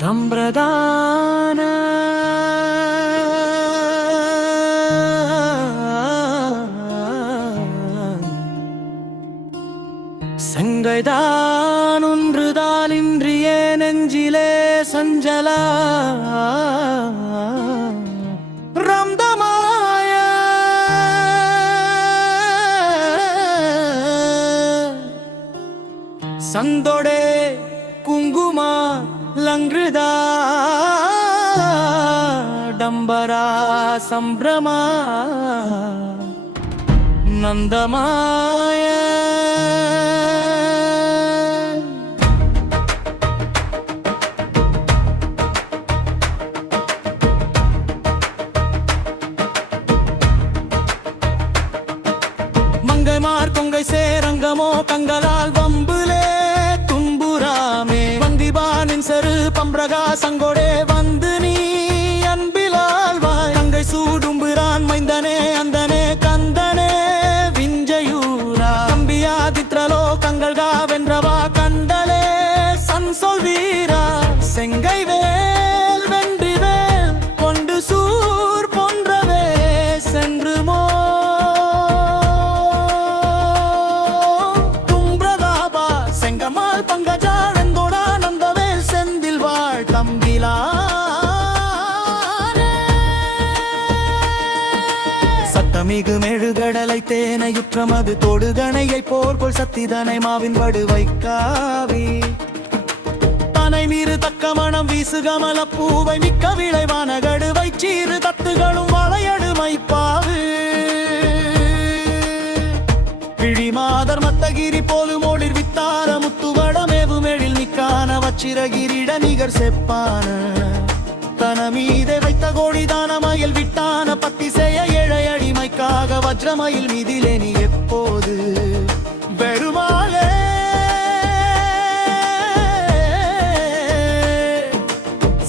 தம்பிரதான செங்கைதான் ஒன்றுதான் இன்றியே நெஞ்சிலே சஞ்சலா ரம்தமாய சந்தோடே குங்குமா லங்கிருதா டம்பரா சம்பிரமா நந்தமாய மங்கைமார் கொங்கை சேரங்கமோ கங்களால் வம்புலே தும்புராமே வந்திபானின் செரு பம்பிரகா சங்கோடே வந்து நீ அன்பிலால் வாய் கங்கை சூடும்புரான் மைந்தனே அந்தனே கந்தனே விஞ்சயூரா கம்பியாதித்ரலோ கங்கள்கா வென்றவா கண்டலே சன் சொல் வீரா செங்கை வேல் வென்றி வேல் கொண்டு சூர் போன்றவே சென்று மோ தும்பிரதாபா செங்கமால் பங்கஜா வெந்தோடா நந்தவேல் செந்தில் வாழ் தம்பிலா சத்தமிகு மெழுகடலை தேனையுற்றமது தொடுகணையை போர்கொள் சத்திதனை மாவின் வடு வைக்காவி தனை மீறு தக்க மனம் வீசு கமல பூவை மிக்க விளைவான கடுவை சீறு தத்துகளும் வளையடு மைப்பாவு கிழிமாதர் மத்தகிரி போலும் ஓடிர் வித்தார முத்துவடமேவும் எழில் நிக்கான வச்சிரகிரிட நிகர் செப்பான தன மீதை வைத்த கோடிதான மயில் விட்டான பத்தி செய்ய ஏழை அடிமைக்காக வஜ்ரமயில் மீதிலே நீ எப்போது பெருமாளே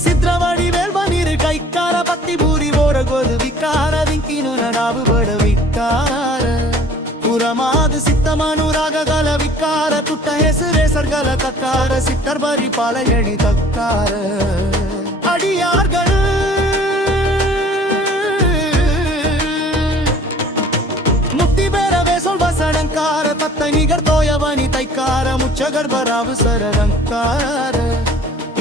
சித்ரவடி வேல்வனிரு கைக்கார பத்தி பூரி போர கொது விக்கார விங்கினு நடாவு பட விக்கார புறமாது சித்தமனுராக கல விக்கார துட்ட ಹೆಸರೇಸರ್ಗಲ ಕಕ್ಕಾರ ಸಿಟ್ಟರ್ ಬರಿ ಪಾಲಯಣಿ ತಕ್ಕಾರ அடியார்கள் முக்தி பெறவே சொல்வ சடங்கார தத்தை நிகர் தோயவனி தைக்கார முச்சகர்பராவு சரடங்கார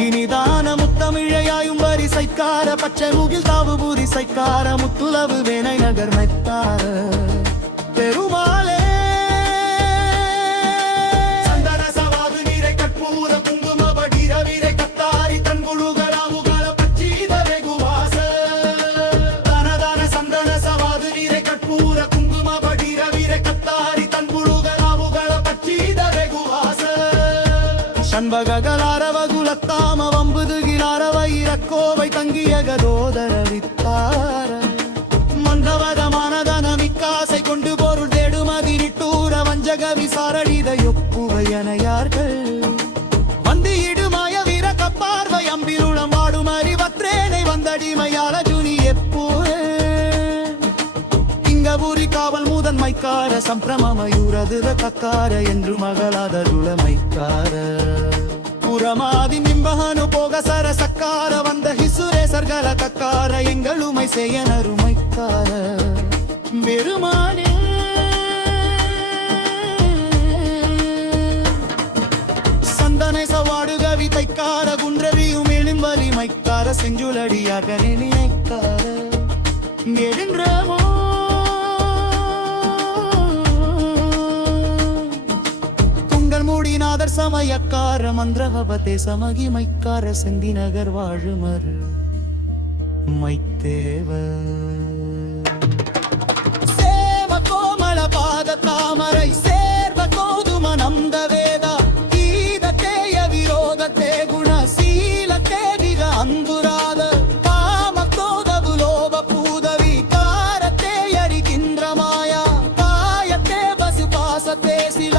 இனிதான முத்தமிழையாயும் வரி சைக்கார பச்சை முகில் தாவு பூரி சைக்கார முத்துலவு வேனை நகர் மெத்தார பெருமாளே ஷண்பகலாரவகுலத்தாம வம்புதுகிலாரவ இறக்கோவை தங்கிய கதோதர வித்தார மன்றவதமானதன மிக்காசை கொண்டு பொருள் தேடுமதி நிட்டூர வஞ்சக விசாரடித ஒப்புவையனையார்கள் வந்து இடுமாய வீர கப்பார்வை அம்பிலுளம் வாடும் அறிவற்றேனை வந்தடிமையால ஜுனி எப்பூரே இங்கபுரி காவல் மூதன் மைக்கார சம்பிரமயூரதுர கக்கார என்று மகளாதருள மைக்கார புறமாதி நிம்பகனு போக சர சக்கார வந்த ஹிசுரேசர்கல கக்கார எங்களுமை செய்யனருமைக்கார பெருமானே சந்தனை சவாடுக விதைக்கார குன்றவியும் எளிம்பலி மைக்கார செஞ்சுலடியாக நினைக்கார நெடுன்றமோ மூடிநாதர் சமயக்கார மந்திரவபத்தே சமகிமைக்கார செந்தி நகர் வாழுமர் மைத்தேவ சேவ கோமள பாத தாமரை சேர்வ கோதும நந்த வேதா கீதத்தேய விரோதத்தே குண சீலத்தே விக அந்துராத காம கோதவு லோப பூதவி காரத்தே யரிகின்ற மாயா காயத்தே பசு பாசத்தே சில